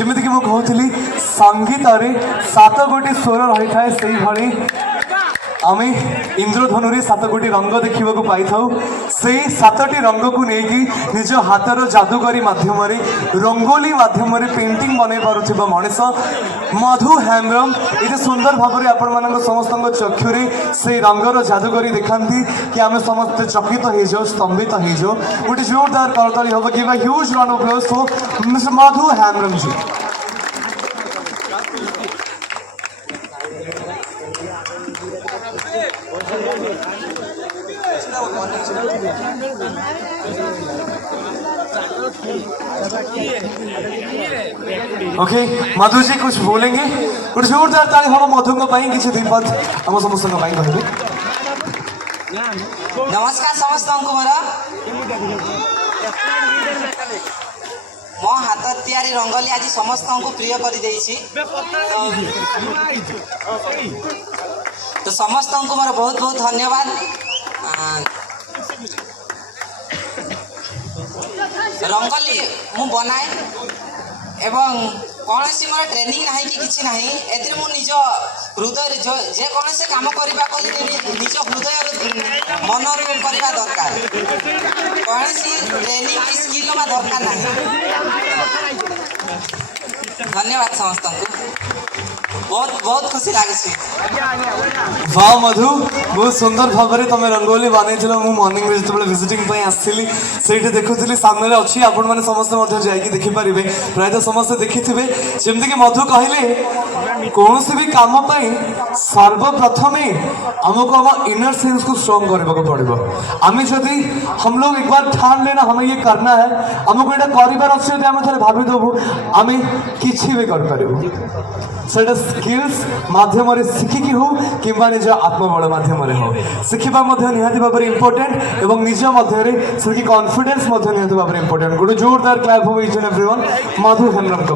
जमीक मुझे संगीत सात गोटी स्वर रही थाए से भाई आम इंद्रधनु सात गोटी रंग देखा पाई से सातटी रंग को लेकिन निज हाथर जादूगरी मध्यम रंगोली मध्यम पेंटिंग बन पार मनीष मधु हेम्ब्रम ये सुंदर भाव में आपण मान समस्त चक्षुरे से रंगर जादूगरी दिखाती कि आम समस्त चकित हो स्तंभित हो गोटे जोरदार करताली हम कि huge round of applause for mister Madhu Hembram ji. Okay Madhu ji कुछ बोलेंगे कुछ जोरदार ताली हम मधु को पाई किसी दिन बाद हम समस्त को पाई कहबे। नमस्कार समस्त को मोर मो हाथ तैयारी रंगोली आज समस्त को प्रिय कर देइछि तो समस्त को मोर बहुत बहुत धन्यवाद। रंगोली मु बनाए एवं कौन सी मोर ट्रेनिंग ना कि किसी ना ए मु निज हृदय जे कौन से काम करवा निज हृदय मन करवा दरकार कौन सी ट्रेनिंग की स्किल दरकार ना। धन्यवाद समस्त को बहुत बहुत खुशी लगे। वाह मधु बहुत सुंदर भाव में तुम रंगोली बनई मु मॉर्निंग में जो विजिटिंग आसली से देखुली सामने अच्छी आपण मैंने समस्त देखिपारे प्रायः समस्त देखि जमीक मधु कहले कौन भी काम सर्वप्रथम आमको हम इनर सेंस को स्ट्रॉन्ग करने पड़ो। आम जदि हम लोग एक बार ठान लेना हमें ये करना है आमको यहाँ करार अच्छे आम थे भावीदेवु आम कि भी कर स्किल्स माध्यम शिखिकी हो कि निज आत्मबल माध्यम हो शिखा निहाती भाव में इम्पोर्टेंट और निज मध्य कॉन्फिडेंस निहाती भाव में इम्पोर्टेंट। गोटे जोरदार क्लैप हो ईच एंड एवरीवन मधु हेम्ब्रम को।